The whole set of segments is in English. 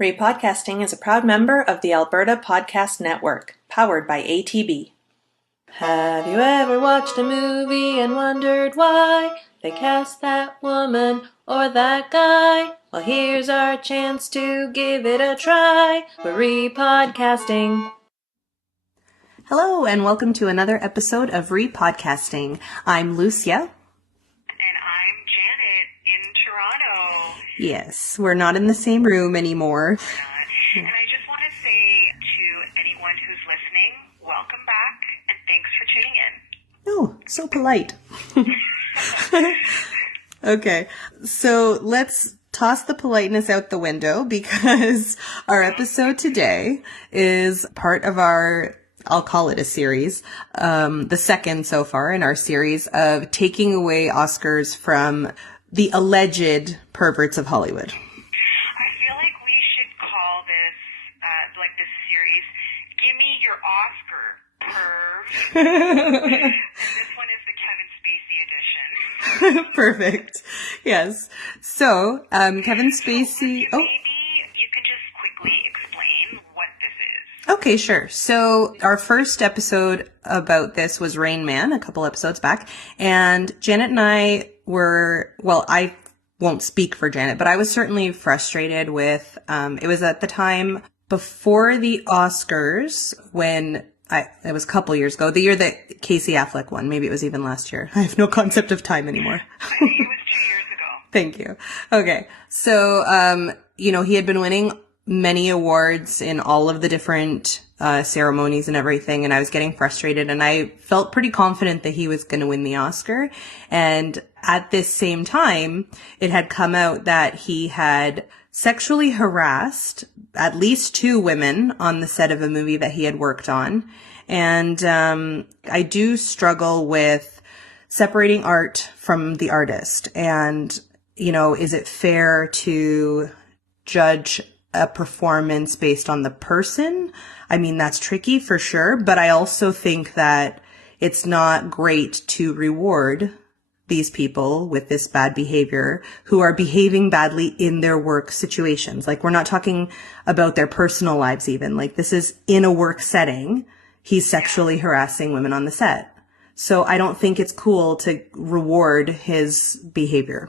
Repodcasting is a proud member of the Alberta Podcast Network, powered by ATB. Have you ever watched a movie and wondered why they cast that woman or that guy? Well, here's our chance to give it a try. We're Repodcasting. Hello, and welcome to another episode of Repodcasting. I'm Lucia. Yes, we're not in the same room anymore. And I just want to say to anyone who's listening, welcome back and thanks for tuning in. Oh, so polite. Okay, so let's toss the politeness out the window because our episode today is part of our, I'll call it a series, the second so far in our series of taking away Oscars from the alleged perverts of Hollywood. I feel like we should call this, this series, Give Me Your Oscar, Perv. And this one is the Kevin Spacey edition. Perfect. Yes. So, Kevin Spacey... Maybe you could just quickly explain what this is. Okay, sure. So our first episode about this was Rain Man, a couple episodes back. And Janet and I were, well, I won't speak for Janet, but I was certainly frustrated with, it was at the time before the Oscars when it was a couple years ago, the year that Casey Affleck won. Maybe it was even last year. I have no concept of time anymore. I think it was 2 years ago. Thank you. Okay. So, he had been winning many awards in all of the different ceremonies and everything, and I was getting frustrated, and I felt pretty confident that he was going to win the Oscar. And at this same time, it had come out that he had sexually harassed at least 2 women on the set of a movie that he had worked on. And I do struggle with separating art from the artist. And, is it fair to judge a performance based on the person? I mean, that's tricky for sure, but I also think that it's not great to reward these people with this bad behavior who are behaving badly in their work situations. Like, we're not talking about their personal lives even. Like, this is in a work setting. He's sexually harassing women on the set. So I don't think it's cool to reward his behavior.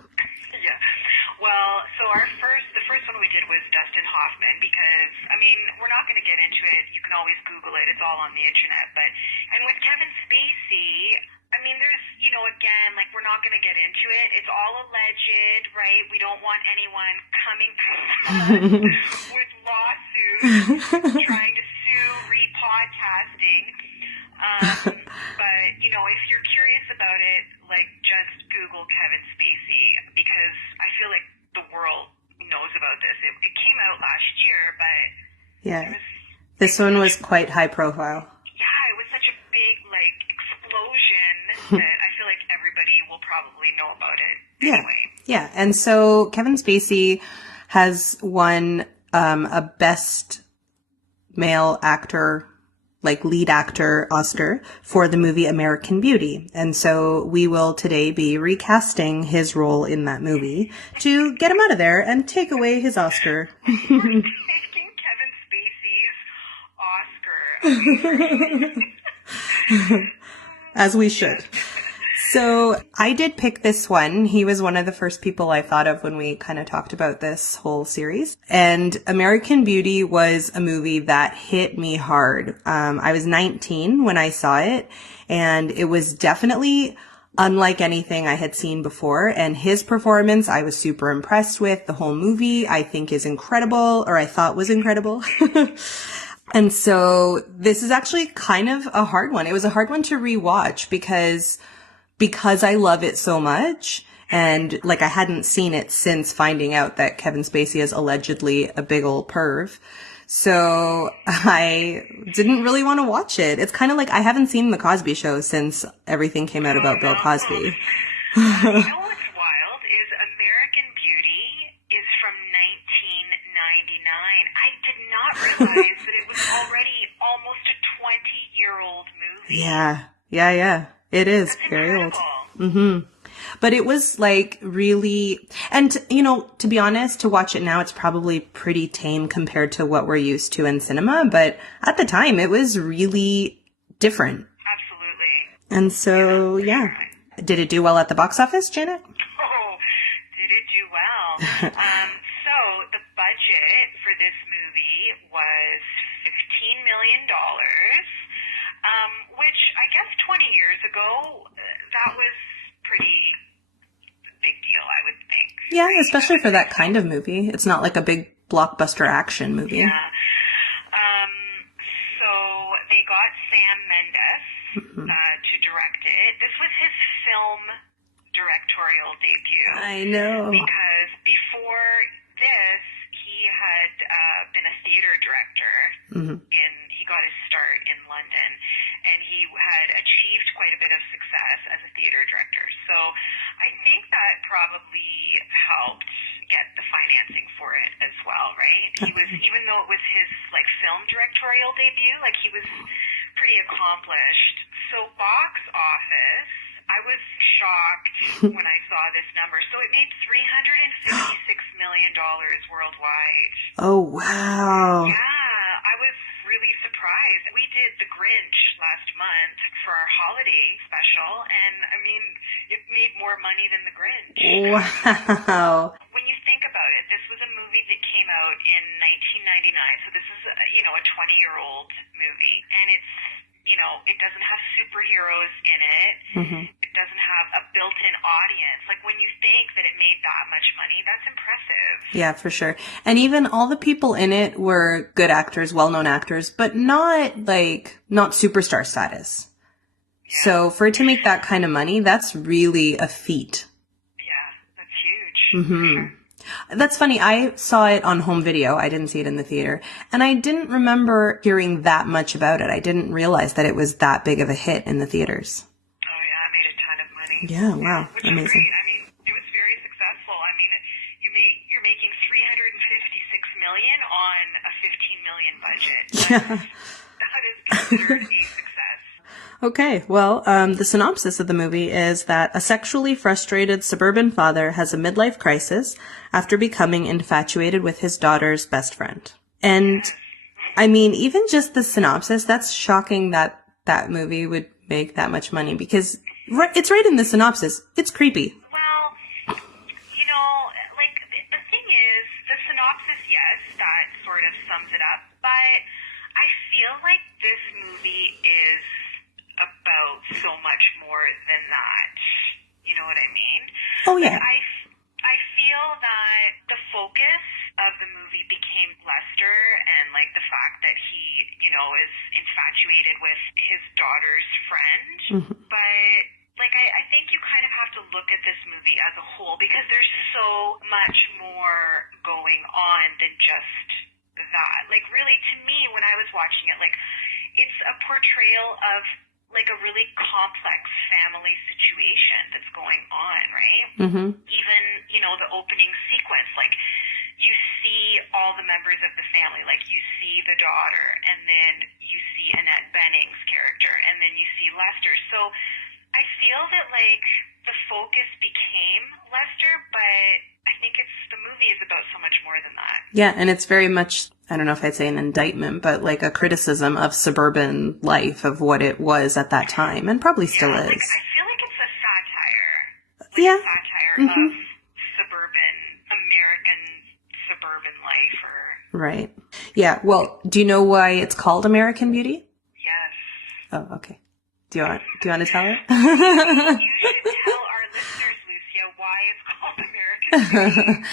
We're not going to get into it. You can always Google it. It's all on the internet. And with Kevin Spacey, we're not going to get into it. It's all alleged, right? We don't want anyone coming to us with lawsuits trying to sue Repodcasting. But, if you're curious about it, just Google Kevin Spacey because I feel like the world knows about this. It came out last year, but... Yeah. This one was quite high profile. Yeah, it was such a big, explosion that I feel like everybody will probably know about it anyway. Yeah. And so Kevin Spacey has won a Best Male Actor, lead actor Oscar for the movie American Beauty. And so we will today be recasting his role in that movie to get him out of there and take away his Oscar. As we should. So I did pick this one. He was one of the first people I thought of when we kind of talked about this whole series. And American Beauty was a movie that hit me hard. I was 19 when I saw it, and it was definitely unlike anything I had seen before. And his performance, I was super impressed with. The whole movie, I think, is incredible, or I thought was incredible. And so this is actually kind of a hard one. It was a hard one to rewatch because I love it so much. And I hadn't seen it since finding out that Kevin Spacey is allegedly a big old perv. So I didn't really want to watch it. It's kind of like I haven't seen The Cosby Show since everything came out about Bill Cosby. You know what's wild is American Beauty is from 1999. I did not realize that it was already almost a 20-year-old movie. Yeah. It is. That's very incredible. old. But it was like really, and you know, to be honest, to watch it now, it's probably pretty tame compared to what we're used to in cinema. But at the time, it was really different. Absolutely. And so, yeah. Did it do well at the box office, Janet? Oh, did it do well? So the budget for this movie was $15 million, which I guess 20 years ago, that was pretty big deal, I would think. Yeah, especially for that kind of movie. It's not like a big blockbuster action movie. Yeah. So they got Sam Mendes to direct it. This was his film directorial debut. I know. Because before this, he had been a theater director. He got his start in London, and he had achieved quite a bit of success as a theater director. So I think that probably helped get the financing for it as well, right? He was, even though it was his like film directorial debut, like he was pretty accomplished. So box office, I was shocked when I saw this number. So it made $356 million worldwide. Oh, wow. Yeah, I was really surprised. We did The Grinch last month for our holiday special, and I mean, it made more money than The Grinch. Wow. When you think about it, this was a movie that came out in 1999, so this is a 20-year-old movie, and it's, it doesn't have superheroes in it. It doesn't have a built-in audience. Like, when you think that it made that much money, that's impressive. Yeah, for sure. And even all the people in it were good actors, well-known actors, but not superstar status. Yeah. So for it to make that kind of money, that's really a feat. Yeah, that's huge. Sure. That's funny. I saw it on home video. I didn't see it in the theater. And I didn't remember hearing that much about it. I didn't realize that it was that big of a hit in the theaters. Oh, yeah. It made a ton of money. Yeah, wow. Which amazing. Is great. I mean, it was very successful. I mean, you're making $356 million on a $15 million budget. That is considered a success. Okay, well, the synopsis of the movie is that a sexually frustrated suburban father has a midlife crisis after becoming infatuated with his daughter's best friend. And, I mean, even just the synopsis, that's shocking that that movie would make that much money, because it's right in the synopsis. It's creepy. Well, like, the thing is, the synopsis, yes, that sort of sums it up, but I feel like this movie is about so much more than that. You know what I mean? Oh, yeah. Like, I feel that the focus of the movie became Lester and, like, the fact that he, is infatuated with his daughter's friend. But, like, I think you kind of have to look at this movie as a whole, because there's so much more going on than just that. Like, really, to me, when I was watching it, like, it's a portrayal of, like, a really complex family situation that's going on, right? Even, the opening sequence, like, you see all the members of the family, like, you see the daughter, and then you see Annette Bening's character, and then you see Lester. So I feel that, like, the focus became Lester, but I think the movie is about so much more than that. Yeah, and it's very much, I don't know if I'd say an indictment, but like a criticism of suburban life, of what it was at that time, and probably still is. Like, I feel like it's a satire. Yeah. A satire of American suburban life. Right. Yeah, well, do you know why it's called American Beauty? Yes. Oh, okay. Do you want to tell it? You should tell our listeners, Lucia, why it's called American Beauty.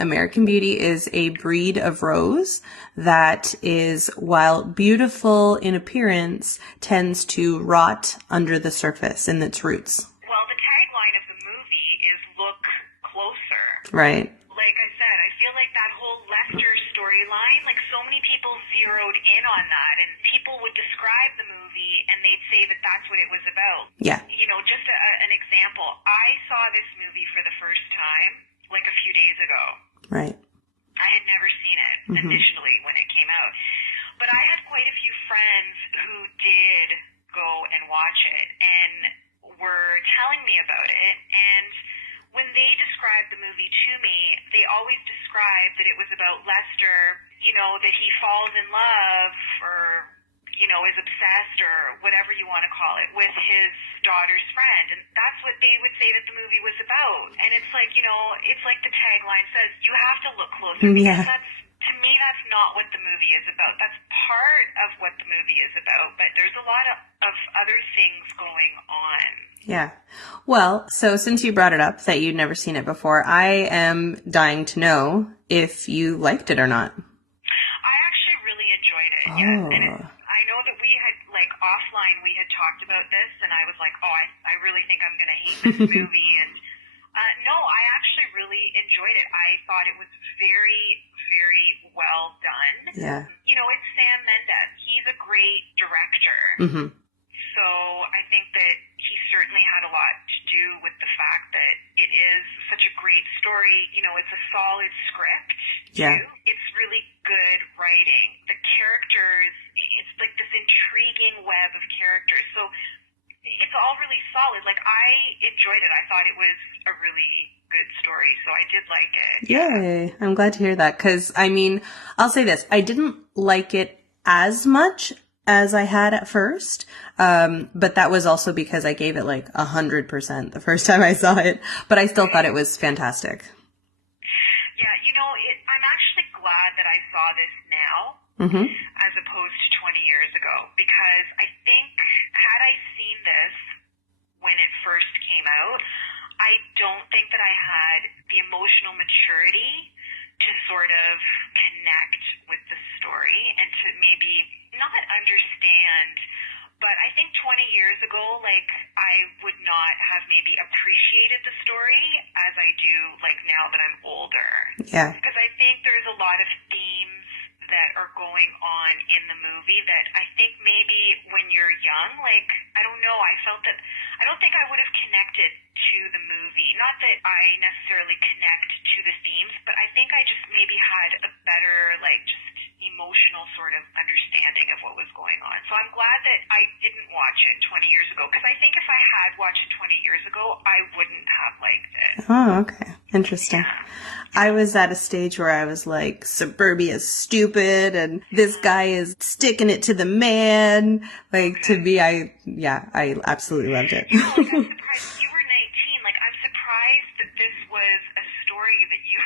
American Beauty is a breed of rose that is, while beautiful in appearance, tends to rot under the surface in its roots. Well, the tagline of the movie is "Look Closer." Right. Like I said, I feel like that whole Lester storyline, like, so many people zeroed in on that, and people would describe the movie and they'd say that that's what it was about. Yeah. Just an example. I saw this movie for the first time, like, a few days ago. Right. I had never seen it initially when it came out. But I had quite a few friends who did go and watch it and were telling me about it. And that he falls in love or, is obsessed or whatever you want to call it with his daughter's friend. And that's what they would say that the movie was about. And it's like, it's like the tagline says, you have to look closer because to me, that's not what the movie is about. That's part of what the movie is about, but there's a lot of other things going on. Yeah. Well, so since you brought it up that you'd never seen it before, I am dying to know if you liked it or not. I actually really enjoyed it. Oh. Yes. And I know that we had, offline, we had talked about this, and I was like, I really think I'm going to hate this movie. And no, I actually really enjoyed it. I thought it was very, very well done. Yeah. It's Sam Mendes. He's a great director. Mm-hmm. So I think that he certainly had a lot to do with the fact that it is such a great story. It's a solid script, too. Yeah. It's really good writing. The characters, it's like this intriguing web of characters. So it's all really solid. I enjoyed it. I thought it was a really good story, so I did like it. Yay. I'm glad to hear that, because, I'll say this. I didn't like it as much as I had at first, but that was also because I gave it 100% the first time I saw it, but I still thought it was fantastic. Yeah, I'm actually glad that I saw this now as opposed to 20 years ago, because I think had I seen this when it first came out, I don't think that I had the emotional maturity to sort of connect with the story and to maybe not understand, but I think 20 years ago, I would not have maybe appreciated the story as I do, now that I'm older. Yeah. Because I think there's a lot of themes that are going on in the movie that I think maybe when you're young, I don't know, I don't think I would have connected to the movie. Not that I necessarily connect to the themes, but I think I just maybe had a better, just emotional sort of understanding of what was going on. So I'm glad that I didn't watch it 20 years ago, because I think if I had watched it 20 years ago, I wouldn't have liked it. Oh, okay. Interesting. Yeah. I was at a stage where I was like, Suburbia's stupid and this guy is sticking it to the man. To me, I absolutely loved it. I'm surprised you were 19. I'm surprised that this was a story that you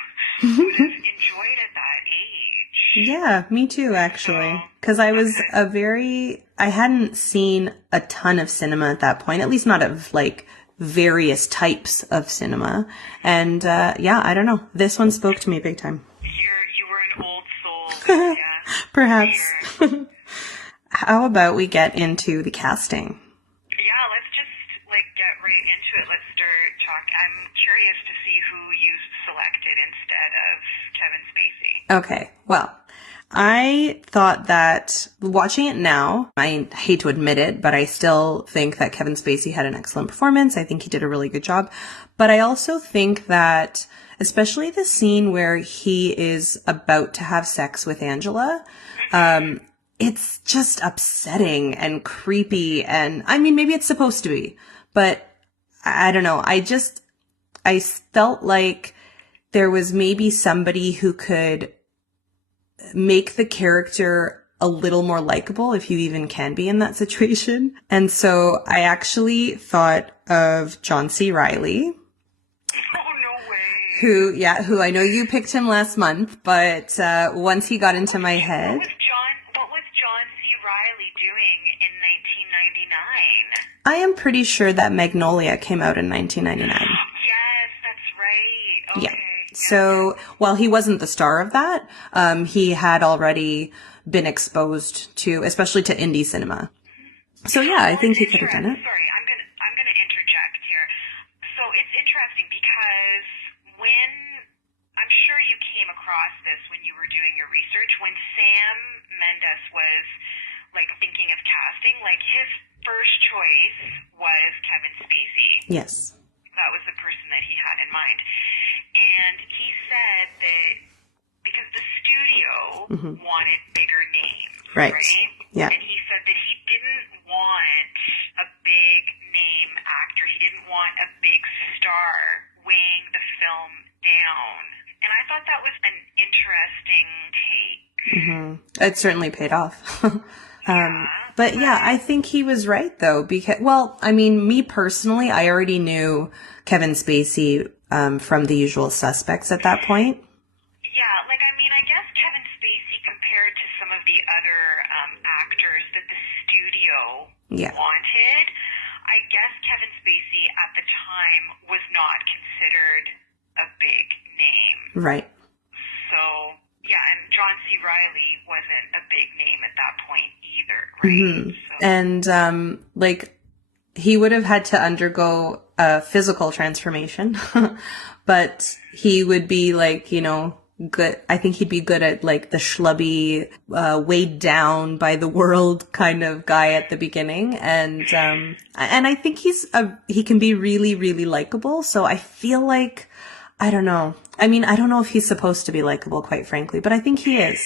would have enjoyed at that age. Yeah, me too, actually. Because I was I hadn't seen a ton of cinema at that point, at least not of various types of cinema. And I don't know. This one spoke to me big time. You were an old soul. Yeah. Perhaps. How about we get into the casting? Yeah, let's just get right into it. Let's start talking. I'm curious to see who you selected instead of Kevin Spacey. Okay, well, I thought that watching it now, I hate to admit it, but I still think that Kevin Spacey had an excellent performance. I think he did a really good job. But I also think that, especially the scene where he is about to have sex with Angela, it's just upsetting and creepy. And maybe it's supposed to be, but I don't know. I felt like there was maybe somebody who could make the character a little more likable, if you even can be in that situation. And so I actually thought of John C. Reilly. Oh, no way. Who I know you picked him last month, but once he got into my head. What was John C. Reilly doing in 1999? I am pretty sure that Magnolia came out in 1999. Yes, that's right. Okay. Yeah. So while he wasn't the star of that, he had already been exposed to, especially to indie cinema. So yeah, I think he could have done it. Sorry, I'm gonna interject here. So it's interesting because when I'm sure you came across this when you were doing your research, when Sam Mendes was thinking of casting, his first choice was Kevin Spacey. Yes. That was the person that he had in mind. And he said that because the studio wanted bigger names, right? Yeah. And he said that he didn't want a big name actor. He didn't want a big star weighing the film down. And I thought that was an interesting take. It certainly paid off. Yeah. But yeah, I think he was right though, because, well, I mean, me personally, I already knew Kevin Spacey, from The Usual Suspects at that point. Yeah, like, I mean, I guess Kevin Spacey compared to some of the other actors that the studio Yeah. wanted, I guess Kevin Spacey at the time was not considered a big name. Right. So, yeah, and John C. Reilly wasn't a big name at that point either, right? So, And, like, he would have had to undergo a physical transformation, but he would be like, you know, good. I think he'd be good at like the schlubby, weighed down by the world kind of guy at the beginning. And I think he can be really, really likable. So I feel like, I don't know. I mean, I don't know if he's supposed to be likable, quite frankly, but I think he is.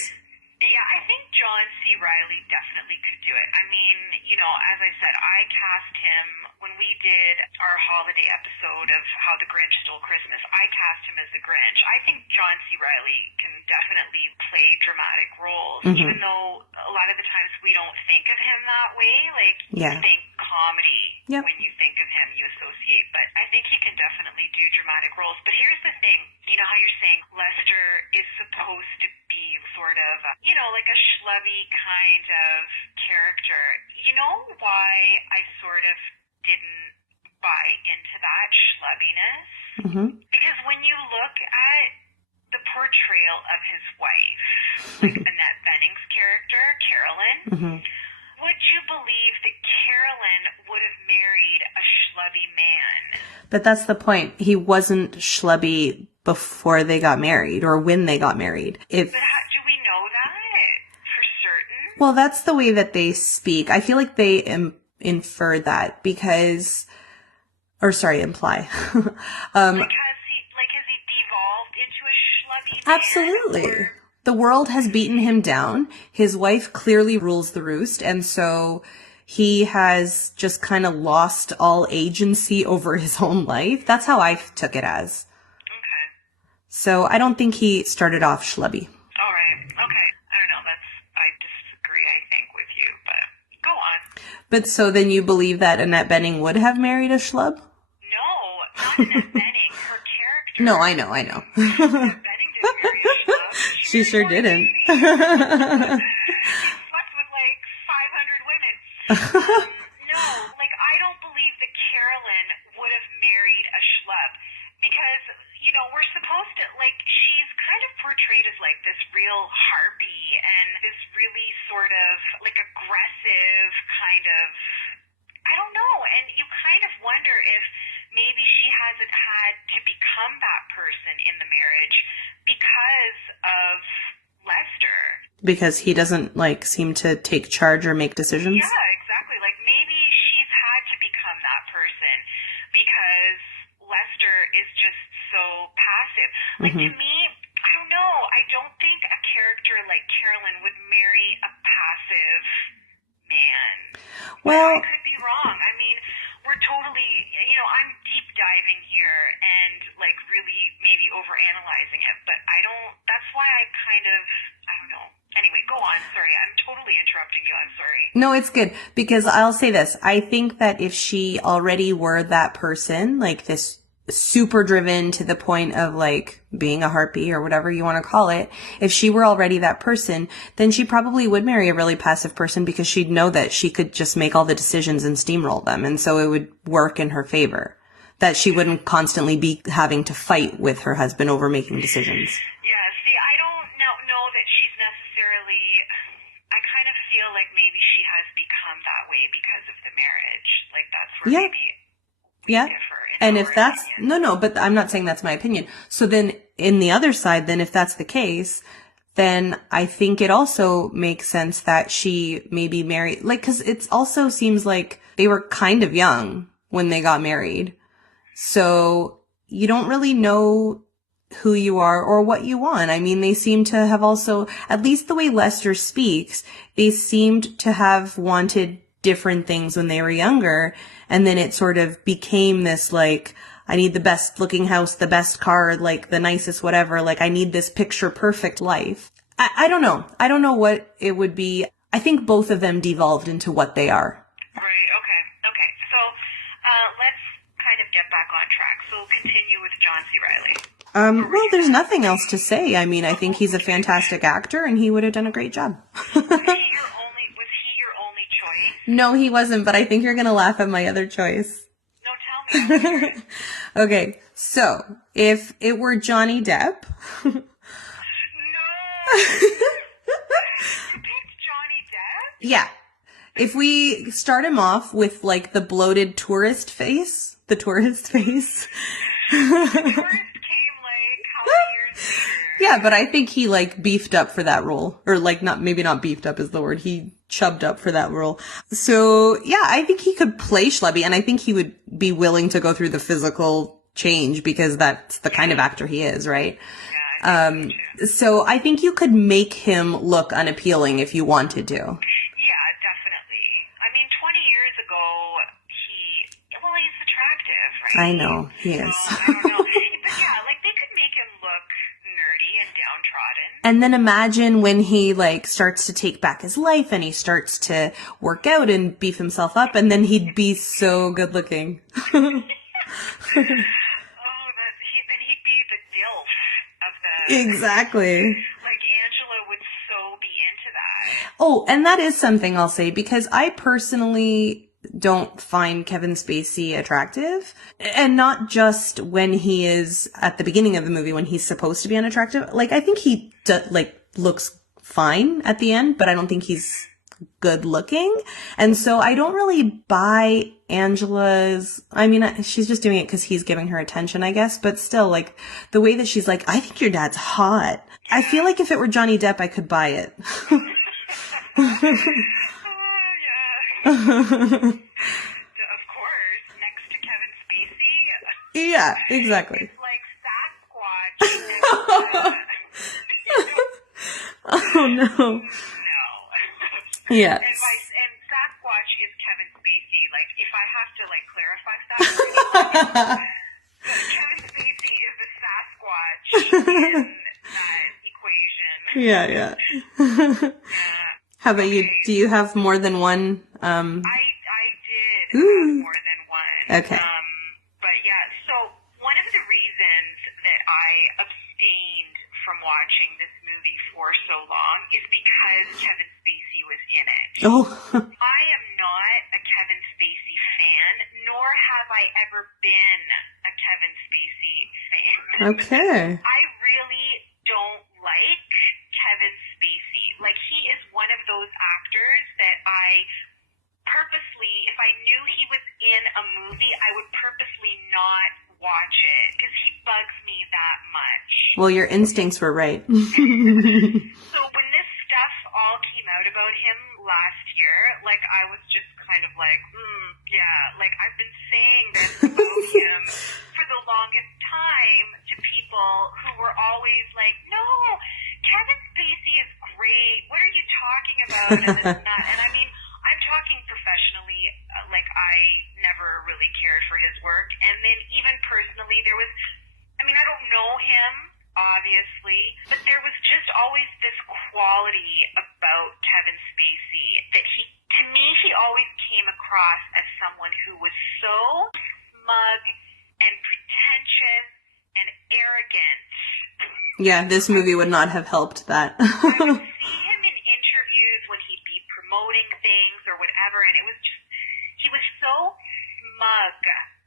yeah, I think John C. Reilly definitely could do it. I mean, you know, as I said, I cast him when we did our holiday episode of How the Grinch Stole Christmas. I cast him as the Grinch. I think John C. Reilly can definitely play dramatic roles, even though a lot of the times we don't think of him that way. Like, Yeah. you think comedy Yep. when you think of him, you associate. But I think he can definitely do dramatic roles. But here's the thing. You know how you're saying Lester is supposed to be sort of, you know, like a schlubby kind of character. You know why I sort of didn't buy into that schlubbiness? Because when you look at the portrayal of his wife, like Annette Bening's character, Carolyn, would you believe that Carolyn would have married a schlubby man? But that's the point. He wasn't schlubby before they got married or when they got married. If But how, do we know that for certain? Well, that's the way that they speak. I feel like they infer that because, or sorry, imply. Has he devolved into a schlubby man? Absolutely. Or- The world has beaten him down. His wife clearly rules the roost. And so he has just kind of lost all agency over his own life. That's how I took it as. Okay. So I don't think he started off schlubby. All right. Okay. I don't know. I disagree, I think, with you, but go on. But so then you believe that Annette Bening would have married a schlub? No, not Annette Bening. Her character. No, I know. Annette Bening didn't marry a schlub. She sure married didn't. He slept with like 500 women. No, like I don't believe that Carolyn would have married a schlub because, you know, we're supposed to, like, she's kind of portrayed as like this real harpy and this really sort of like aggressive kind of, I don't know, and you kind of wonder if maybe she hasn't had to become that person in the marriage because of Lester. Because he doesn't, like, seem to take charge or make decisions? Yeah, exactly. Like, maybe she's had to become that person because Lester is just so passive. Like, to me, I don't know. I don't think a character like Carolyn would marry a passive man. Well, I could be wrong. I mean, we're totally, you know, I'm deep diving here and, like, really maybe overanalyzing it, but that's why I kind of, I don't know. Anyway, go on. Sorry, I'm totally interrupting you. I'm sorry. no, it's good. Because I'll say this. I think that if she already were that person, like this super driven to the point of like being a harpy or whatever you want to call it, if she were already that person, then she probably would marry a really passive person because she'd know that she could just make all the decisions and steamroll them. And so it would work in her favor. That she wouldn't constantly be having to fight with her husband over making decisions. Yeah, see, I don't know that she's necessarily, I kind of feel like maybe she has become that way because of the marriage. Like, that's where Yeah. maybe Yeah. differ. And if that's, no, but I'm not saying that's my opinion. So then in the other side, then if that's the case, then I think it also makes sense that she maybe married, like, cause it also seems like they were kind of young when they got married. So you don't really know who you are or what you want. I mean, they seem to have also, at least the way Lester speaks, they seemed to have wanted different things when they were younger. And then it sort of became this, like, I need the best looking house, the best car, like the nicest whatever. Like, I need this picture perfect life. I don't know. I don't know what it would be. I think both of them devolved into what they are. Right, okay. So let's kind of get back on track. So we'll continue with John C. Reilly. Well, there's nothing else to say. I mean, I think he's a fantastic actor and he would have done a great job. Was he your only choice? No, he wasn't, but I think you're going to laugh at my other choice. No, tell me. Okay, so if it were Johnny Depp. No! You picked Johnny Depp? Yeah. If we start him off with like the bloated tourist face. The tourist came like how many years later? Yeah, but I think he like beefed up for that role. Or like maybe not beefed up is the word. He chubbed up for that role. So yeah, I think he could play Schlubby, and I think he would be willing to go through the physical change because that's the kind of actor he is, right? Yeah, so I think you could make him look unappealing if you wanted to. Yeah, definitely. I mean, 20 years ago, he's attractive, right? I know, he is. So, I don't know. But yeah, like, they could make him look nerdy and downtrodden. And then imagine when he like starts to take back his life and he starts to work out and beef himself up, and then he'd be so good looking. He'd be the DILF of the... Exactly. Like, Angela would so be into that. Oh, and that is something I'll say, because I personally don't find Kevin Spacey attractive. And not just when he is at the beginning of the movie when he's supposed to be unattractive. Like, I think he looks fine at the end, but I don't think he's good looking. And so I don't really buy Angela's, I mean, she's just doing it because he's giving her attention, I guess, but still, like, the way that she's like, I think your dad's hot. I feel like if it were Johnny Depp, I could buy it. Of course, next to Kevin Spacey. Yeah, exactly. It's like Sasquatch. Oh no. No. Yeah. And Sasquatch is Kevin Spacey. Like, if I have to, like, clarify that, Kevin Spacey is the Sasquatch in that equation. Yeah. How about you? Do you have more than one? I did have more than one. Okay. But yeah, so one of the reasons that I abstained from watching this movie for so long is because Kevin Spacey was in it. Oh. I am not a Kevin Spacey fan, nor have I ever been a Kevin Spacey fan. Okay. I really don't like Kevin Spacey. Like, he is one of those actors that I purposely, if I knew he was in a movie, I would purposely not watch it because he bugs me that much. Well, your instincts were right. So when this stuff all came out about him last year, like, I was just kind of like, yeah, like, I've been saying this about him for the longest time to people who were always like, no, Kevin Spacey is great. What are you talking about? And this and that. And I mean, I'm talking professionally, like, I never really cared for his work. And then even personally, there was, I mean, I don't know him, obviously, but there was just always this quality about Kevin Spacey that to me, he always came across as someone who was so smug and pretentious and arrogant. Yeah, this movie would not have helped that. I would see him in interviews when he'd be promoting things or whatever, and it was just, he was so smug.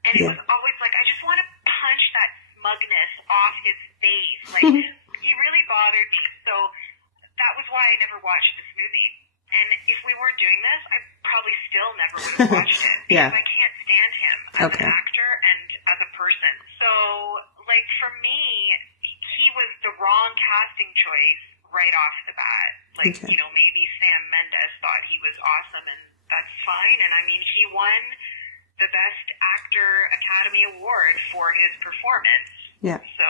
And it was always like, I just want to punch that smugness off his face. Like, he really bothered me. So that was why I never watched this movie. And if we weren't doing this, I probably still never would have watched it. Because I can't stand him as an actor and as a person. So, like, for me, he was the wrong casting choice right off the bat. Like, you know, maybe Sam Mendes thought he was awesome, and that's fine. And I mean, he won the Best Actor Academy Award for his performance. Yeah. So,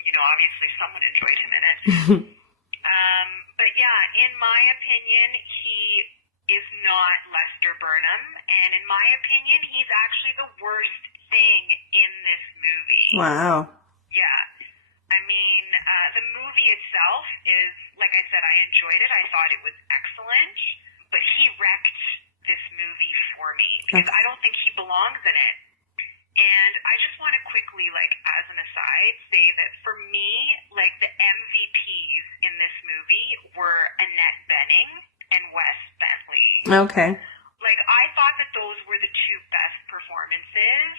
you know, obviously someone enjoyed him in it. But yeah, in my opinion, he is not Lester Burnham, and in my opinion, he's actually the worst thing in this movie. Wow. Yeah. I mean, the movie itself is like I said, I enjoyed it. I thought it was excellent, but he wrecked this movie for me because I don't think he belongs in it. And I just want to quickly, like, as an aside, say that for me, like, the MVPs in this movie were Annette Bening and Wes Bentley. Okay. Like, I thought that those were the two best performances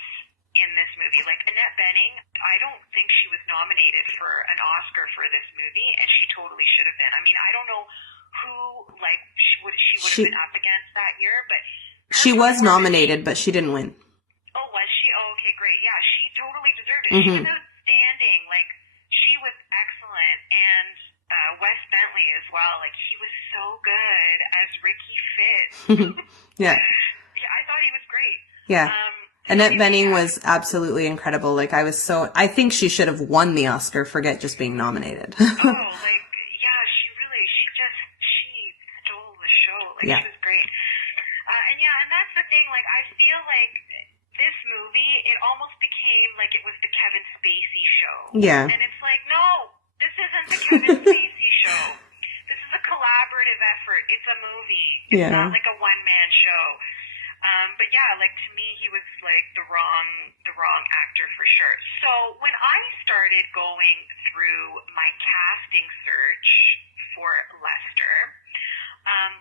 in this movie. Like, Annette Bening, I don't think she was nominated for an Oscar for this movie, and she totally should have been. I mean, I don't know who, like, she would have been up against that year, but... She was nominated, but she didn't win. Oh, was she? Oh, okay, great. Yeah, she totally deserved it. Mm-hmm. She was outstanding. Like, she was excellent. And Wes Bentley as well. Like, he was so good as Ricky Fitz. Yeah. Yeah, I thought he was great. Yeah. Annette Bening was absolutely incredible. Like, I think she should have won the Oscar, forget just being nominated. Oh, like, yeah, she stole the show. Like, yeah. She was great. And that's the thing. Like, I feel like this movie, it almost became like it was the Kevin Spacey show. Yeah. And it's like, no, this isn't the Kevin Spacey show. This is a collaborative effort. It's a movie. It's not like a one-man show. But yeah, like, to me, he was like the wrong actor for sure. So when I started going through my casting search for Lester,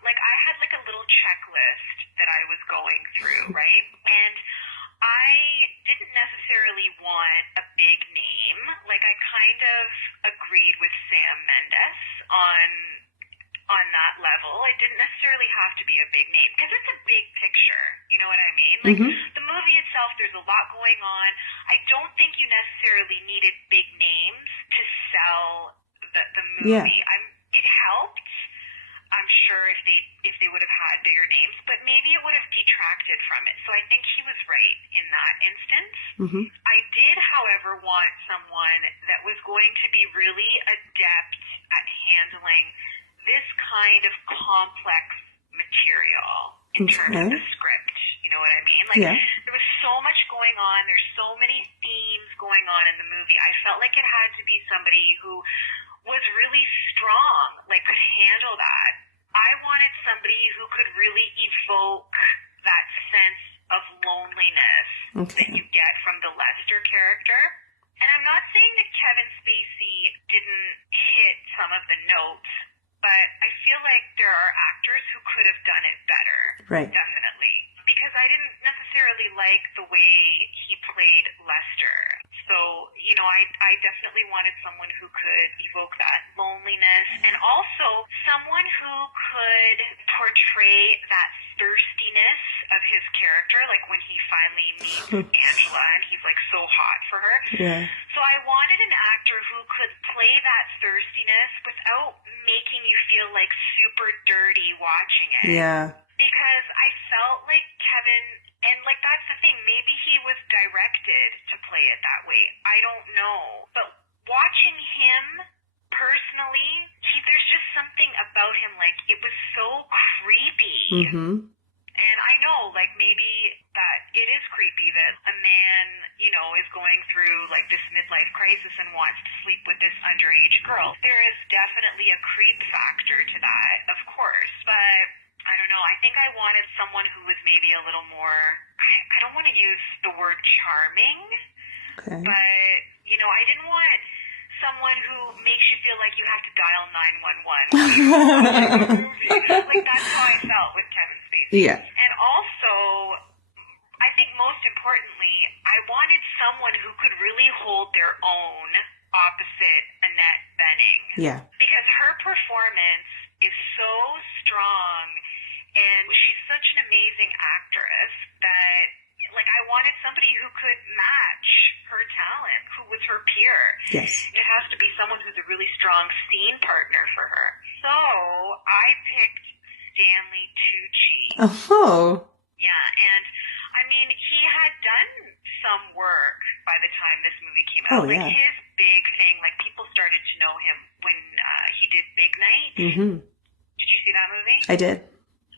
like, I had like a little checklist that I was going through, right? And I didn't necessarily want a big name. Like, I kind of agreed with Sam Mendes on that level. It didn't necessarily have to be a big name because it's a big picture. You know what I mean? Like, the movie itself, there's a lot going on. I don't think you necessarily needed big names to sell the movie. Yeah. It helped. I'm sure if they would have had bigger names, but maybe it would have detracted from it. So I think he was right in that instance. Mm-hmm. I did, however, want someone that was going to be really adept at handling this kind of complex material in terms of the script. You know what I mean? Like, there was so much going on. There's so many themes going on in the movie. I felt like it had to be somebody who was really strong, like, could handle that. I wanted somebody who could really evoke that sense of loneliness that you get from the Lester character. And I'm not saying that Kevin Spacey didn't hit some of the notes, but I feel like there are actors who could have done it better. Right. Definitely. Because I didn't necessarily like the way he played Lester. So, you know, I definitely wanted someone who could evoke that loneliness and also someone who could portray that thirstiness of his character, like when he finally meets Angela and he's like so hot for her. Yeah. So I wanted an actor who could play that thirstiness without making you feel like super dirty watching it. Yeah. Because I felt like Kevin, and like that's the thing, maybe he was directed to play it that way. I don't know. But watching him personally, there's just something about him, like it was so creepy. Mm-hmm. And I know, like, maybe that it is creepy that a man, you know, is going through, like, this midlife crisis and wants to sleep with this underage girl. There is definitely a creep factor to that, of course. But, I don't know, I think I wanted someone who was maybe a little more, I don't want to use the word charming, but, you know, I didn't want someone who makes you feel like you have to dial 911. Like, that's how I felt with Kevin Spacey. Yeah. And also, I think most importantly, I wanted someone who could really hold their own opposite Annette Bening. Yeah. Because her performance is so strong, and she's such an amazing actress that, like, I wanted somebody who could match her talent, who was her peer. Yes. It has to be someone who's a really strong scene partner for her. So I picked Stanley Tucci. Oh. Yeah, and I mean, he had done some work by the time this movie came out. Oh, yeah. Like, his big thing, like, people started to know him when he did Big Night. Mm-hmm. Did you see that movie? I did.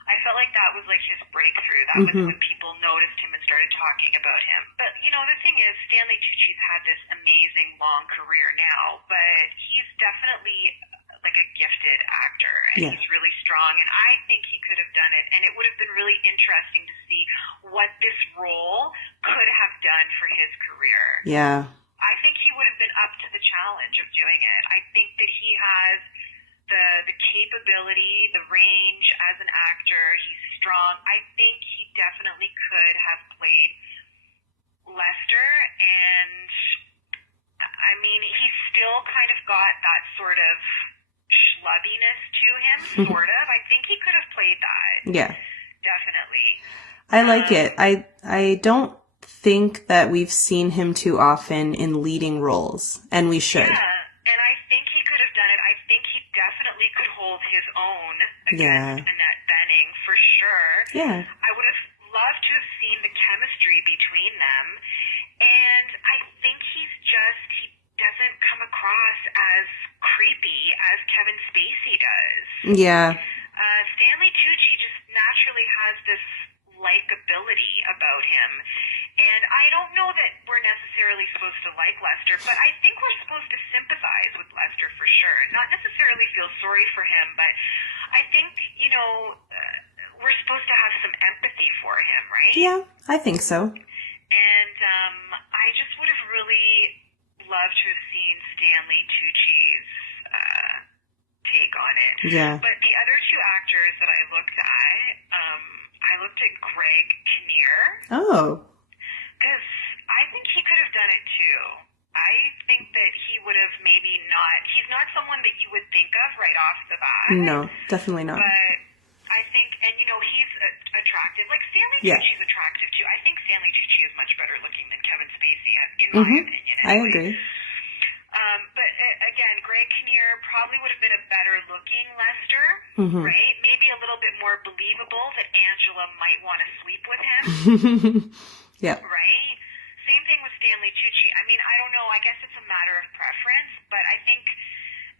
I felt like that was like his breakthrough. That was when people noticed him and started talking about him. But, you know, the thing is, Stanley Tucci's had this amazing long career now, but he's definitely like a gifted actor, and Yeah. he's really strong, and I think he could have done it, and it would have been really interesting to see what this role could have done for his career. Yeah. I think he would have been up to the challenge of doing it. I think that he has the capability, the range as an actor. He's strong. I think he definitely could have played Lester, and I mean, he's still kind of got that sort of schlubbiness to him, sort of. I think he could have played that. Yeah. Definitely. I like it. I don't think that we've seen him too often in leading roles, and we should. Yeah, and I think he could have done it. I think he definitely could hold his own against Annette Bening, for sure. Yeah. I would have loved to have seen the chemistry between them, and I think he doesn't come across as creepy as Kevin Spacey does. Yeah. Stanley Tucci just naturally has this likability about him. And I don't know that we're necessarily supposed to like Lester, but I think we're supposed to sympathize with Lester for sure. Not necessarily feel sorry for him, but I think, we're supposed to have some empathy for him, right? Yeah, I think so. And I just would have really loved to have seen Stanley Tucci's take on it. Yeah. But the other two actors that I looked at Greg Kinnear. Oh. Because I think he could have done it too. I think that he would have maybe not. He's not someone that you would think of right off the bat. No, definitely not. But I think, and he's attractive. Like Stanley Tucci's attractive too. I think Stanley Tucci is much better looking than Kevin Spacey, in my opinion. Anyway. I agree. But again, Greg Kinnear probably would have been a better looking Lester, right? Maybe a little bit more believable that Angela might want to sleep with him. Yeah. Right? Same thing with Stanley Tucci. I mean, I don't know. I guess it's a matter of preference, but I think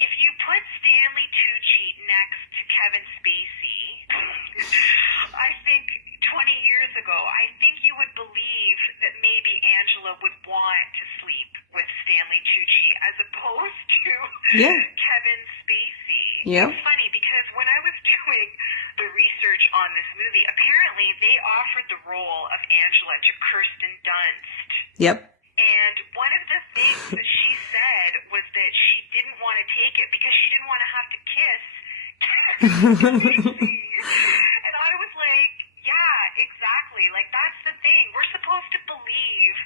if you put Stanley Tucci next to Kevin Spacey, I think 20 years ago, I think you would believe that maybe Angela would want to sleep with Stanley Tucci as opposed to Kevin Spacey. Yeah. It's funny because when I was doing the research on this movie, apparently they offered the role of Angela to Kirsten Dunst. Yep. And one of the things that she said was that she didn't want to take it because she didn't want to have to kiss Kevin Spacey. And I was like, yeah, exactly. Like, that's the thing. We're supposed to believe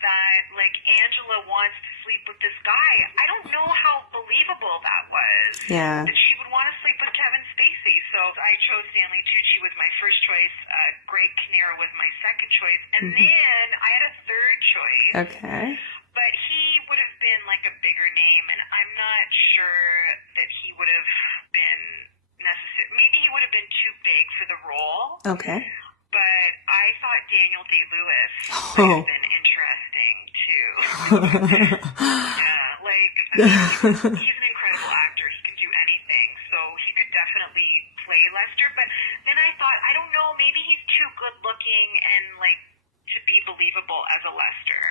that, like, Angela wants to sleep with this guy. I don't know how believable that was. Yeah. That she would want to sleep with Kevin Spacey. So I chose Stanley Tucci was my first choice. Greg Kinnear was my second choice. And then I had a third choice. Okay. But he would have been, like, a bigger name. And I'm not sure that he would have been necessary. Maybe he would have been too big for the role. Okay. But I thought Daniel Day-Lewis would have been interesting, too. Yeah, like, he's an incredible actor. He can do anything. So he could definitely play Lester. But then I thought, I don't know, maybe he's too good-looking and, like, to be believable as a Lester.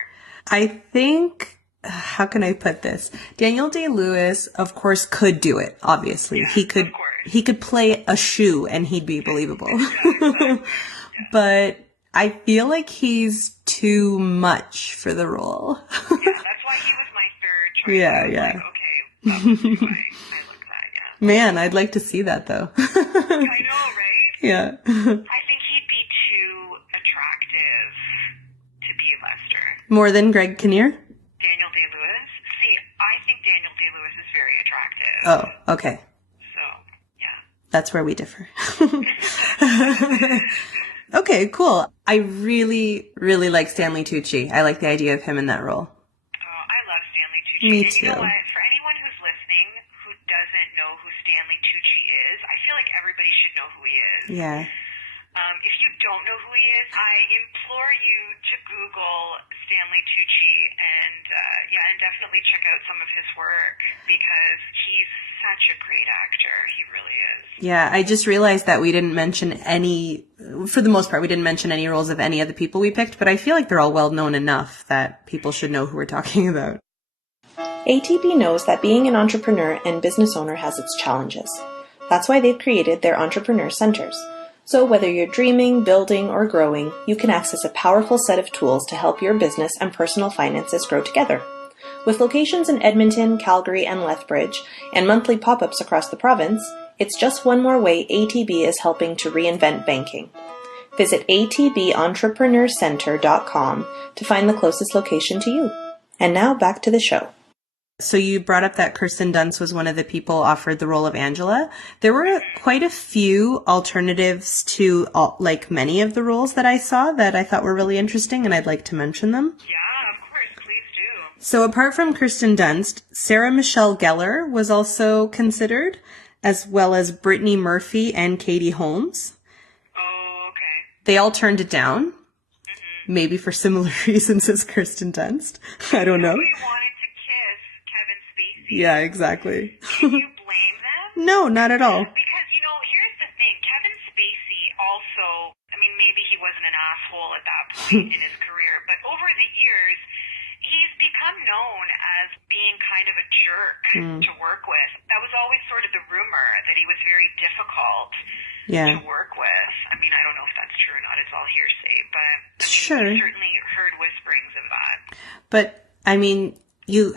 I think, how can I put this? Daniel Day-Lewis, of course, could do it, obviously. Yeah, He could play a shoe and he'd be believable. But I feel like he's too much for the role. Yeah, that's why he was my third choice. Yeah. Like, okay, I like that, yeah. Man, I'd like to see that, though. I know, right? Yeah. I think he'd be too attractive to be Lester. More than Greg Kinnear? Daniel Day-Lewis? See, I think Daniel Day-Lewis is very attractive. Oh, okay. So, yeah. That's where we differ. Okay, cool. I really, really like Stanley Tucci. I like the idea of him in that role. Oh, I love Stanley Tucci. Me And too. you know what? For anyone who's listening who doesn't know who Stanley Tucci is, I feel like everybody should know who he is. Yeah. If you don't know who he is, I implore you to Google Stanley Tucci and definitely check out some of his work because he's such a great actor. He really is. Yeah, I just realized that we didn't mention for the most part, we didn't mention any roles of any of the people we picked, but I feel like they're all well known enough that people should know who we're talking about. ATB knows that being an entrepreneur and business owner has its challenges. That's why they've created their Entrepreneur Centers. So whether you're dreaming, building, or growing, you can access a powerful set of tools to help your business and personal finances grow together. With locations in Edmonton, Calgary, and Lethbridge, and monthly pop-ups across the province, it's just one more way ATB is helping to reinvent banking. Visit atbentrepreneurscenter.com to find the closest location to you. And now back to the show. So you brought up that Kirsten Dunst was one of the people offered the role of Angela. There were quite a few alternatives to like many of the roles that I saw that I thought were really interesting, and I'd like to mention them. Yeah, of course, please do. So apart from Kirsten Dunst, Sarah Michelle Gellar was also considered, as well as Brittany Murphy and Katie Holmes. Oh, okay. They all turned it down, maybe for similar reasons as Kirsten Dunst. I don't know. Nobody wanted to kiss Kevin Spacey. Yeah, exactly. Can you blame them? No, not at all. Because, here's the thing. Kevin Spacey also, maybe he wasn't an asshole at that point in his career, but over the years, he's become known as being kind of a jerk to work with. That was always sort of the rumor, that he was very difficult to work with. I don't know if that's true or not. It's all hearsay, but Sure. I've certainly heard whisperings of that. But,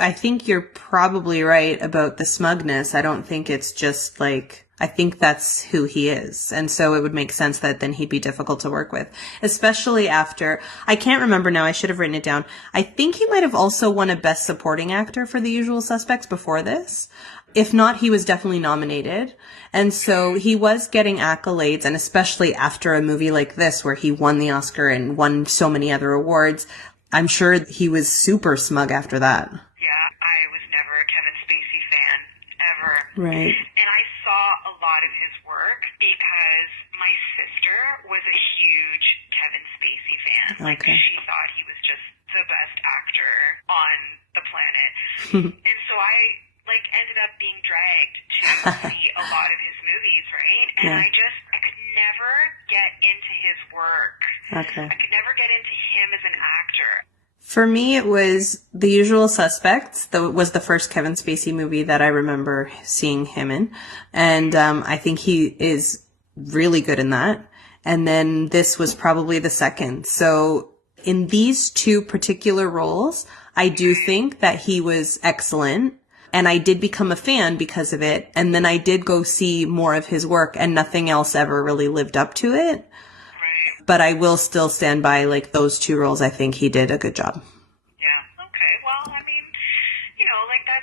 I think you're probably right about the smugness. I don't think it's just I think that's who he is. And so it would make sense that then he'd be difficult to work with, especially after, I can't remember now, I should have written it down. I think he might have also won a Best Supporting Actor for The Usual Suspects before this. If not, he was definitely nominated. And so he was getting accolades, and especially after a movie like this where he won the Oscar and won so many other awards, I'm sure he was super smug after that. Yeah, I was never a Kevin Spacey fan, ever. Right. And I saw a lot of his work because my sister was a huge Kevin Spacey fan. Okay. She thought he was just the best actor on the planet. And so I ended up being dragged to see a lot of his movies, right? And I could never get into his work. Okay. I could never get into him as an actor. For me, it was The Usual Suspects. That was the first Kevin Spacey movie that I remember seeing him in. And I think he is really good in that. And then this was probably the second. So in these two particular roles, I do think that he was excellent. And I did become a fan because of it. And then I did go see more of his work, and nothing else ever really lived up to it. Right. But I will still stand by, those two roles. I think he did a good job. Yeah. Okay. Well, that's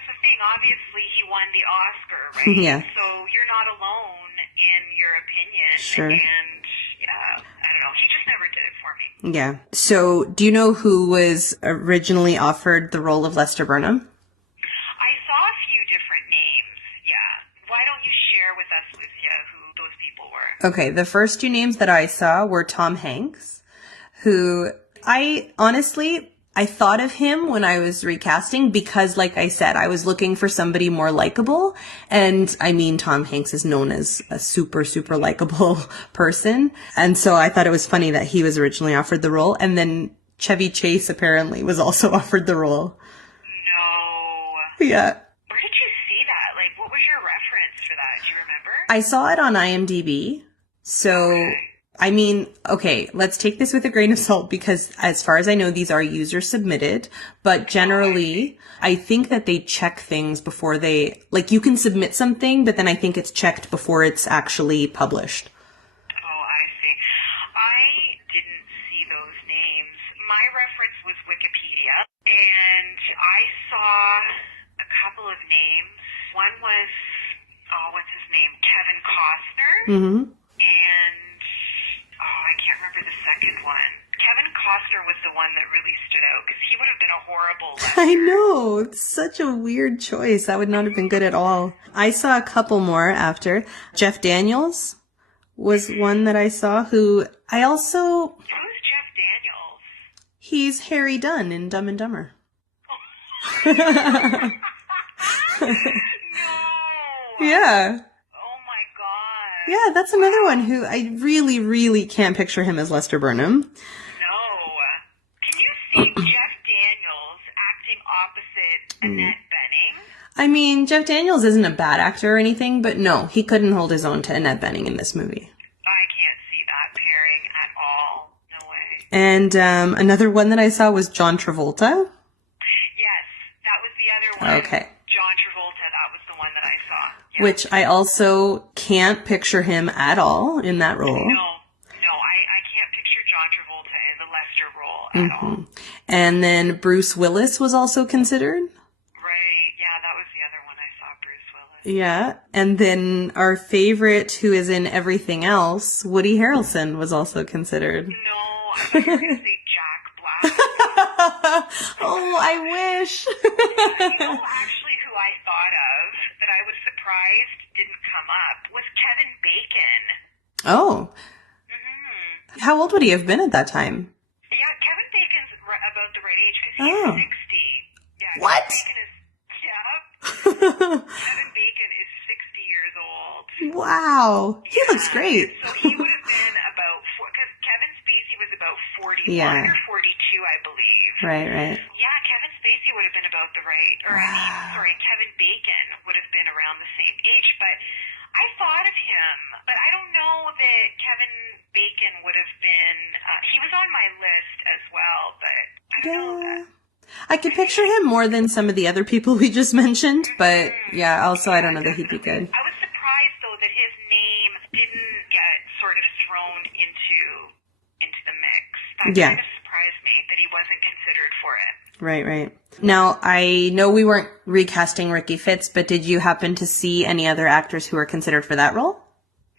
the thing. Obviously, he won the Oscar, right? Yeah. So you're not alone in your opinion. Sure. And, I don't know. He just never did it for me. Yeah. So do you know who was originally offered the role of Lester Burnham? I saw a few different names. Yeah. Why don't you share with us, Lucia, who those people were? Okay. The first two names that I saw were Tom Hanks, who I thought of him when I was recasting because, like I said, I was looking for somebody more likable. And Tom Hanks is known as a super, super likable person. And so I thought it was funny that he was originally offered the role. And then Chevy Chase apparently was also offered the role. No. Yeah. Where did you see that? What was your reference for that? Do you remember? I saw it on IMDb. So, okay, let's take this with a grain of salt because as far as I know, these are user submitted, but generally I think that they check things before they, you can submit something, but then I think it's checked before it's actually published. Oh, I see. I didn't see those names. My reference was Wikipedia, and I saw a couple of names. One was, what's his name? Kevin Costner. Mm-hmm. And, I can't remember the second one. Kevin Costner was the one that really stood out because he would have been a horrible Lester. I know. It's such a weird choice. That would not have been good at all. I saw a couple more after. Jeff Daniels was one that I saw who I also... Who's Jeff Daniels? He's Harry Dunn in Dumb and Dumber. No. Yeah. Oh my god. Yeah, that's another one who I really, really can't picture him as Lester Burnham. No. Can you see Jeff Daniels acting opposite Annette I mean, Jeff Daniels isn't a bad actor or anything, but no, he couldn't hold his own to Annette Bening in this movie. I can't see that pairing at all. No way. And another one that I saw was John Travolta. Yes, that was the other one. Okay. John Travolta, that was the one that I saw. Yeah. Which I also can't picture him at all in that role. No, I can't picture John Travolta in the Lester role at all. And then Bruce Willis was also considered. Right, yeah, that was the other one I saw, Bruce Willis. Yeah. And then our favorite, who is in everything else, Woody Harrelson, was also considered. No, I thought you were going to say Jack Black. Oh, I wish. You know, actually, who I thought of that I was surprised didn't come up was Kevin Bacon. Oh. How old would he have been at that time? Yeah, Kevin Bacon's about the right age because Oh. he's 60. Yeah, What? Kevin Bacon is 60 years old. Wow. He looks great. So he would have been about, because Kevin Spacey was about 41 Yeah. or 42, I believe. Right. Yeah, Kevin Spacey would have been about the right, Kevin Bacon would have been around the same age, but I thought of him, but I don't know that Kevin Bacon would have been, he was on my list as well, but I don't know. I could picture him more than some of the other people we just mentioned, but yeah, also I don't know that he'd be good. I was surprised though that his name didn't get sort of thrown into the mix. That Yeah. kind of surprised me that he wasn't considered for it. Right. Now, I know we weren't recasting Ricky Fitz, but did you happen to see any other actors who were considered for that role?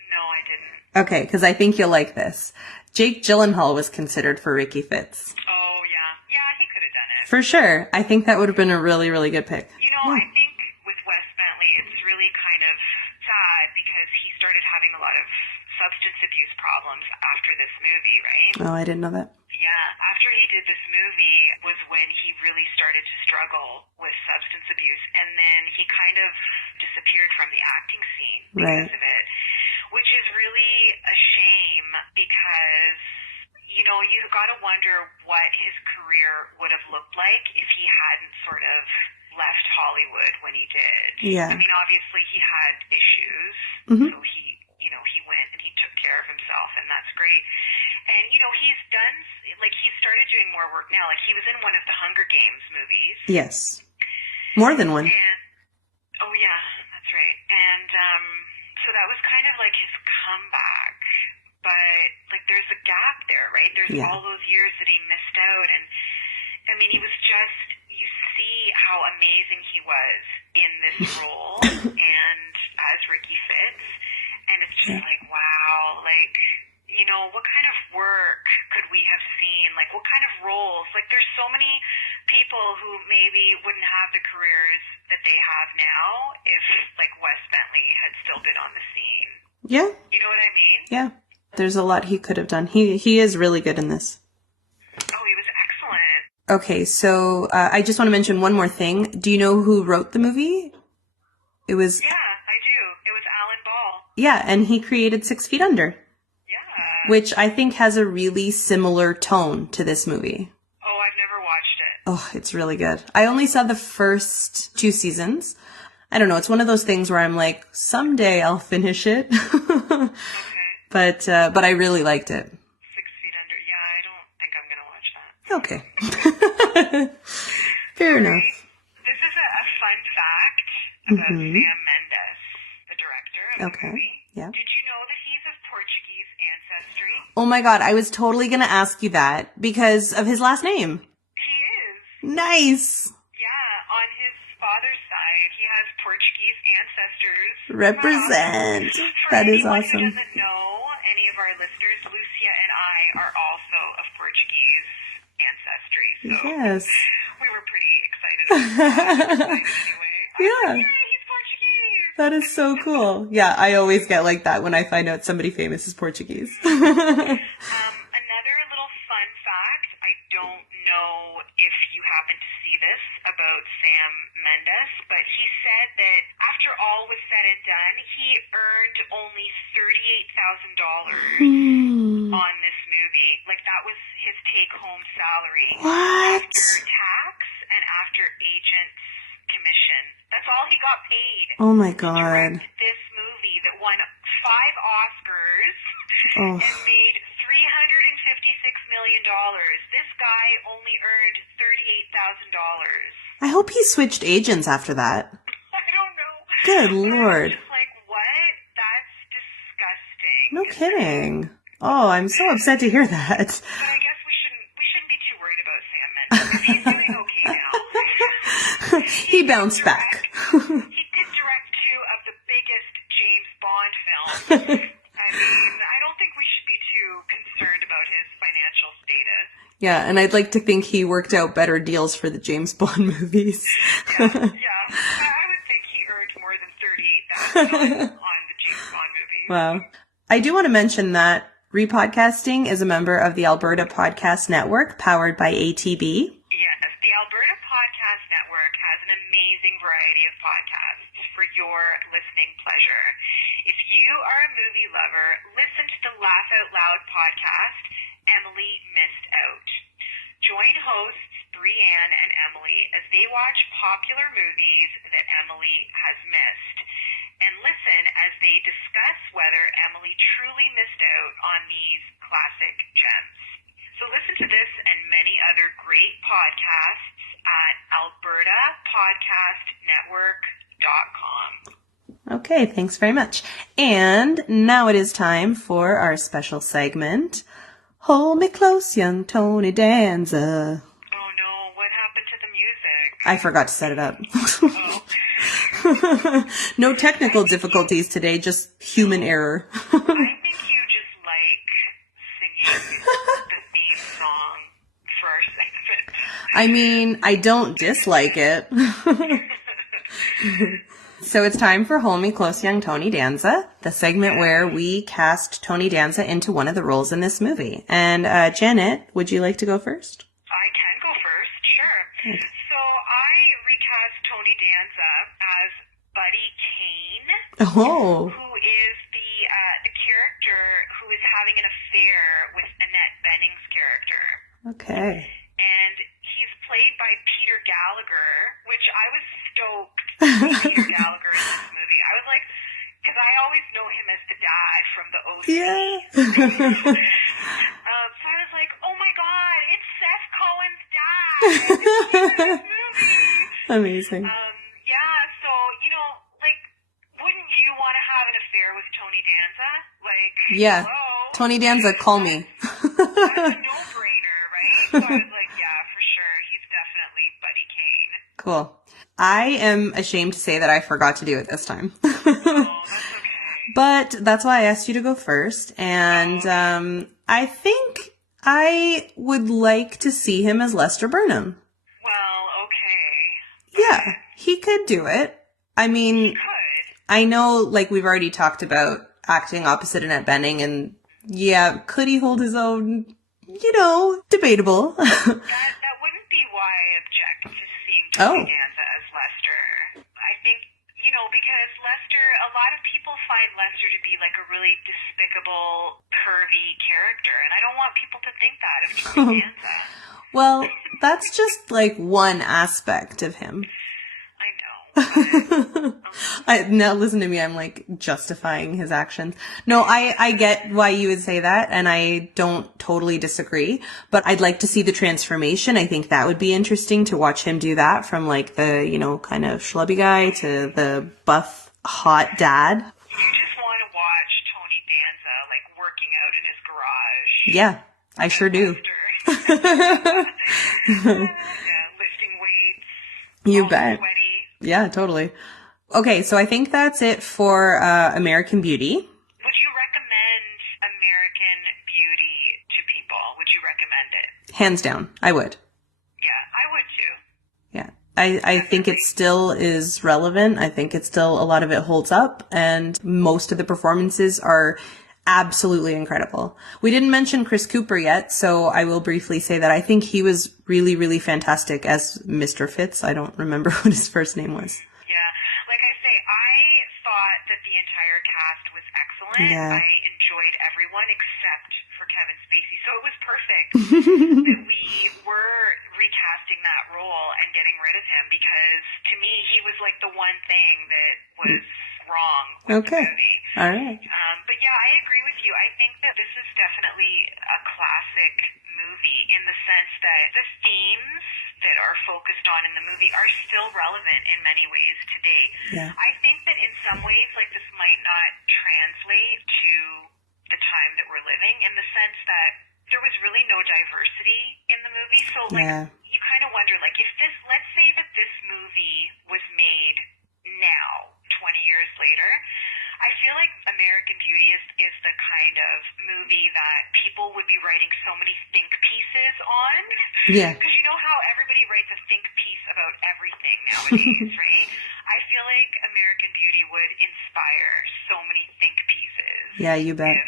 No, I didn't. Okay, because I think you'll like this. Jake Gyllenhaal was considered for Ricky Fitz. Oh, yeah. Yeah, he could have done it. For sure. I think that would have been a really, really good pick. You know, I think with Wes Bentley, it's really kind of sad because he started having a lot of substance abuse problems after this movie, right? Oh, I didn't know that. Yeah, after he did this movie was when he really started to struggle with substance abuse, and then he kind of disappeared from the acting scene because of it, which is really a shame because, you know, you got to wonder what his career would have looked like if he hadn't sort of left Hollywood when he did. Yeah. I mean, obviously he had issues, so he, you know, he went and he took care of himself, and that's great. And, you know, he's done, like, he's started doing more work now. Like, he was in one of the Hunger Games movies. Yes. More than one. And, oh, yeah, that's right. And so that was kind of like his comeback. But, like, there's a gap there, right? There's all those years that he missed out. And, I mean, he was just, you see how amazing he was in this role and as Ricky Fitz. And it's just like, wow, like, you know, what kind of work could we have seen? Like, what kind of roles? Like, there's so many people who maybe wouldn't have the careers that they have now if, like, Wes Bentley had still been on the scene. Yeah. You know what I mean? Yeah. There's a lot he could have done. He is really good in this. Oh, he was excellent. Okay, so I just want to mention one more thing. Do you know who wrote the movie? It was... Yeah, I do. It was Alan Ball. Yeah, and he created 6 Feet Under. Which I think has a really similar tone to this movie. Oh, I've never watched it. Oh, it's really good. I only saw the first 2 seasons. I don't know. It's one of those things where I'm like, someday I'll finish it. Okay. But I really liked it. 6 Feet Under. Yeah, I don't think I'm going to watch that. Okay. Fair enough. This is a fun fact about Sam Mendes, the director of the movie. Yeah. Did you know that he's of Portuguese ancestry? Oh my God. I was totally going to ask you that because of his last name. He is. Nice. Yeah, on his father's side, he has Portuguese ancestors. Represent. For That is anyone awesome. who doesn't know, any of our listeners, Lucia and I are also of Portuguese ancestry. So Yes. we were pretty excited about that. Anyway. Yeah. Yay, he's Portuguese. That is so cool. Yeah, I always get like that when I find out somebody famous is Portuguese. Another little fun fact, I don't know if you happen to see this about Sam Mendes, but he said that after all was said and done, he earned only $38,000 on this movie. Like, that was his take-home salary. What? After tax and after agent's commission. That's all he Oh my He God. directed this movie that won 5 Oscars Oh. and made $356 million. This guy only earned $38,000. I hope he switched agents after that. I don't know. Good But Lord. I'm just like, what? That's disgusting. No kidding. Oh, I'm so upset to hear that. So I guess we shouldn't be too worried about Sam Mendes. He's doing okay now. He bounced back. He did direct 2 of the biggest James Bond films. I mean, I don't think we should be too concerned about his financial status. Yeah, and I'd like to think he worked out better deals for the James Bond movies. Yeah. I would think he earned more than $38,000 on the James Bond movie. Wow. I do want to mention that Repodcasting is a member of the Alberta Podcast Network, powered by ATB. Yes, the Alberta Podcast Network has an amazing variety of podcasts for your listening pleasure. If you are a movie lover, listen to the Laugh Out Loud podcast, Emily Missed Out. Join hosts Brianne and Emily as they watch popular movies that Emily has missed, and listen as they discuss whether Emily truly missed out on these classic gems. So listen to this and many other great podcasts at albertapodcastnetwork.com. Okay, thanks very much. And now it is time for our special segment, Hold Me Close, Young Tony Danza. Oh no, what happened to the music? I forgot to set it up. Oh. No technical difficulties today, just human error. I think you just like singing the theme song for our segment. I mean, I don't dislike it. So it's time for Hold Me Close, Young Tony Danza, the segment where we cast Tony Danza into one of the roles in this movie. And Janet, would you like to go first? I can go first, sure. So I recast Tony Danza as Buddy Kane, Oh, who is the character who is having an affair with Annette Bening's character. okay. And he's played by Peter Gallagher, which I was stoked to see Peter Gallagher in this movie. I was like, because I always know him as the dad from the OC. Yeah. So I was like, oh my god, it's Seth Cohen's dad. It's in this movie. Amazing. Yeah, so, like, wouldn't you want to have an affair with Tony Danza? Like, Yeah. hello? Tony Danza, call me. That's a no-brainer, right? So I was like, yeah, for sure, he's definitely Buddy Kane. Cool. I am ashamed to say that I forgot to do it this time. Oh, that's okay. But that's why I asked you to go first. And I think I would like to see him as Lester Burnham. Well, okay. Yeah, he could do it. I mean, Good. I know, like, we've already talked about acting opposite Annette Bening, and yeah, could he hold his own? Debatable. That wouldn't be why I object to seeing Tony Danza as Lester. I think, because Lester, a lot of people find Lester to be like a really despicable, curvy character, and I don't want people to think that of Tony Danza. Well, that's just like one aspect of him. I know. Now listen to me, I'm like justifying his actions. No, I get why you would say that, and I don't totally disagree, but I'd like to see the transformation. I think that would be interesting to watch him do that from like the, kind of schlubby guy to the buff, hot dad. You just want to watch Tony Danza, like, working out in his garage. Yeah, I sure do. Lifting weights. You all bet. Sweaty. Yeah, totally. Okay, so I think that's it for American Beauty. Would you recommend American Beauty to people? Would you recommend it? Hands down, I would. Yeah, I would too. Yeah. I think it still is relevant. I think it still, a lot of it holds up, and most of the performances are absolutely incredible. We didn't mention Chris Cooper yet, so I will briefly say that I think he was really, really fantastic as Mr. Fitz. I don't remember what his first name was. Yeah, like I say, I thought that the entire cast was excellent. Yeah. I enjoyed everyone except for Kevin Spacey, so it was perfect that we were recasting that role and getting rid of him, because to me he was like the one thing that was wrong with the movie. All right. But yeah, I agree with you. I think that this is definitely a classic movie in the sense that the themes that are focused on in the movie are still relevant in many ways today. Yeah. I think that in some ways, like, this might not translate to the time that we're living, in the sense that there was really no diversity in the movie. So, like, you kind of wonder, like, if this, let's say that this movie was made now, 20 years later, I feel like American Beauty is the kind of movie that people would be writing so many think pieces on. Yeah. Because you know how everybody writes a think piece about everything nowadays, right? I feel like American Beauty would inspire so many think pieces. Yeah, you bet.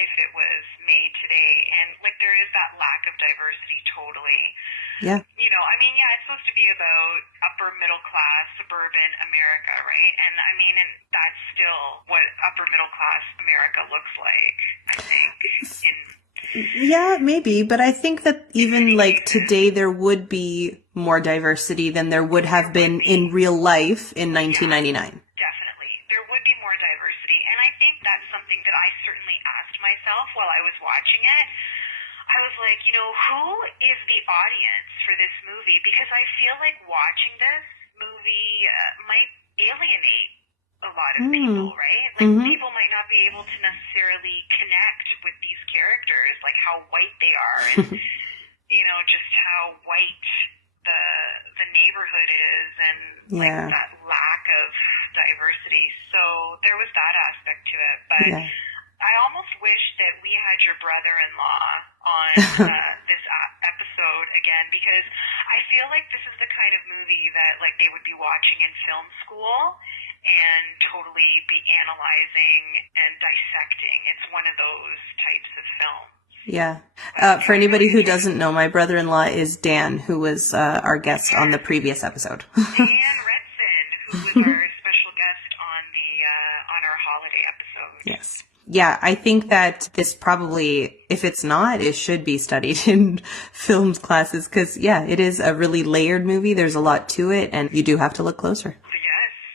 If it was made today. And, like, there is that lack of diversity, totally. Yeah. You know, I mean, yeah, it's supposed to be about upper middle class, suburban America, right? And I mean, and that's still what upper middle class America looks like, I think. Yeah, maybe. But I think that even like today, there would be more diversity than there would have been in real life in 1999. Definitely. There would be more diversity. And I think that's something that I certainly asked myself while I was watching it. I was like, you know, who is the audience for this movie? Because I feel like watching this movie might alienate a lot of people, right? Like, people might not be able to necessarily connect with these characters, like how white they are, and, you know, just how white the neighborhood is, and like that lack of diversity. So there was that aspect to it. But I almost wish that we had your brother-in-law on this episode again, because I feel like this is the kind of movie that, like, they would be watching in film school and totally be analyzing and dissecting. It's one of those types of films. Yeah. For anybody who doesn't know, my brother-in-law is Dan, who was our guest on the previous episode. Dan Retson, who was our special guest on our holiday episode. Yes. Yeah, I think that this probably, if it's not, it should be studied in films classes, because, yeah, it is a really layered movie. There's a lot to it, and you do have to look closer.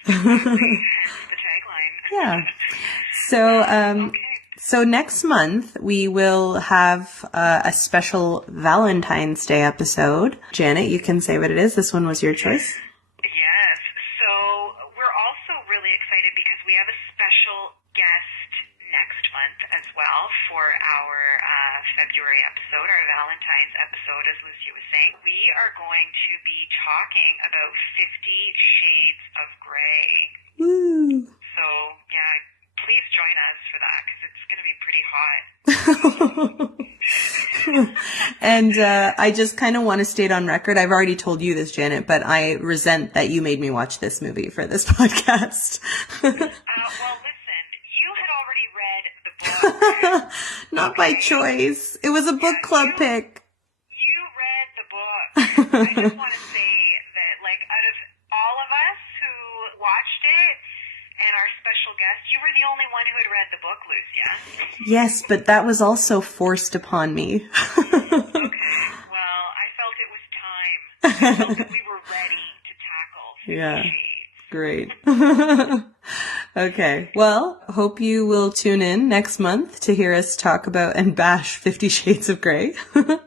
Yes, exactly. Hence the tagline. Yeah. So, so next month, we will have a special Valentine's Day episode. Janet, you can say what it is. This one was your choice. Yes. So we're also really excited because we have a special guest next month as well for our February episode, our Valentine's episode, as Lucy was saying. We are going to be talking about 50 Shades of Grey. Woo! So, yeah, please join us for that, because it's going to be pretty hot. And I just kind of want to state on record, I've already told you this, Janet, but I resent that you made me watch this movie for this podcast. Well, listen, you had already read the book. Not by choice. It was a book club pick. You read the book. I just want to say that, like, out of all of us who watched it and our special guest, you were the only one who had read the book, Lucia. Yes, but that was also forced upon me. Okay. Well, I felt it was time. I felt that we were ready to tackle 50 Yeah. Shades. Great. Okay. Well, hope you will tune in next month to hear us talk about and bash 50 Shades of Grey. Yeah.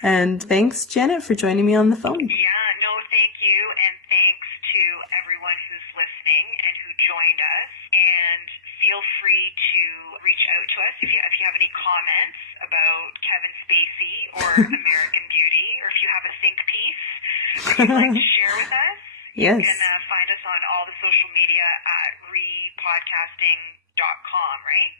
And thanks, Janet, for joining me on the phone. Yeah, no, thank you, and thanks to everyone who's listening and who joined us. And feel free to reach out to us if you have any comments about Kevin Spacey or American Beauty, or if you have a think piece that you'd like to share with us. Yes. You can find us on all the social media at repodcasting.com, right?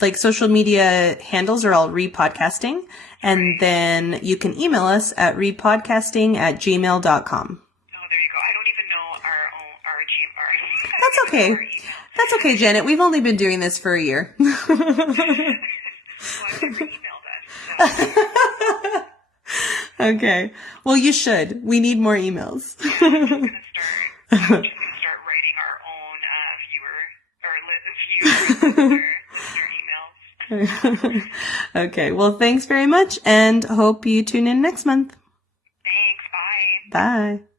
Like social media handles are all Repodcasting. And then you can email us at repodcasting@gmail.com. Oh, there you go. I don't even know our Gmail. That's okay. That's okay, Janet. We've only been doing this for a year. Well, I've never emailed us. So. Okay. Well, you should. We need more emails. I'm just going to start writing our own listener emails. Okay. Well, thanks very much, and hope you tune in next month. Bye.